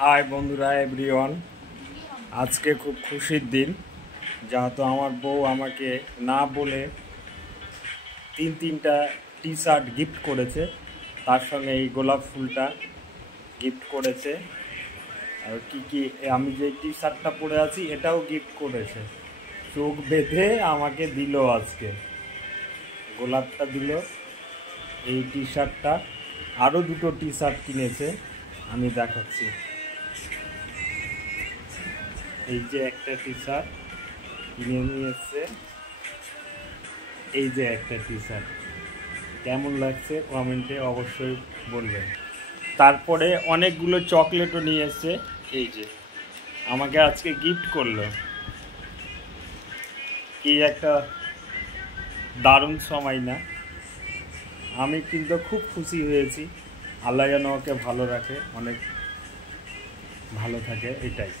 High বন্ধুরা everyone, আজকে খুব খুশির দিন। যেহেতু আমার বউ আমাকে না বলে তিনটা টি শার্ট গিফট করেছে, তার সঙ্গে এই গোলাপ ফুলটা গিফট করেছে। আর কি আমি যে টি শার্টটা পরে আছি এটাও গিফট করেছে। চোখ বেঁধে আমাকে দিল, আজকে গোলাপটা দিল, এই টি শার্টটা। আরও দুটো টি শার্ট কিনেছে, আমি দেখাচ্ছি। এই যে একটা টি শার্ট কিনে নিয়ে এসছে, এই যে একটা টি শার্ট। কেমন লাগছে কমেন্টে অবশ্যই বলবেন। তারপরে অনেকগুলো চকলেটও নিয়ে এসছে, এই যে আমাকে আজকে গিফট করলো। কি একটা দারুণ সময় না? আমি কিন্তু খুব খুশি হয়েছি। আল্লাহ যেন ওকে ভালো রাখে, অনেক ভালো থাকে, এটাই।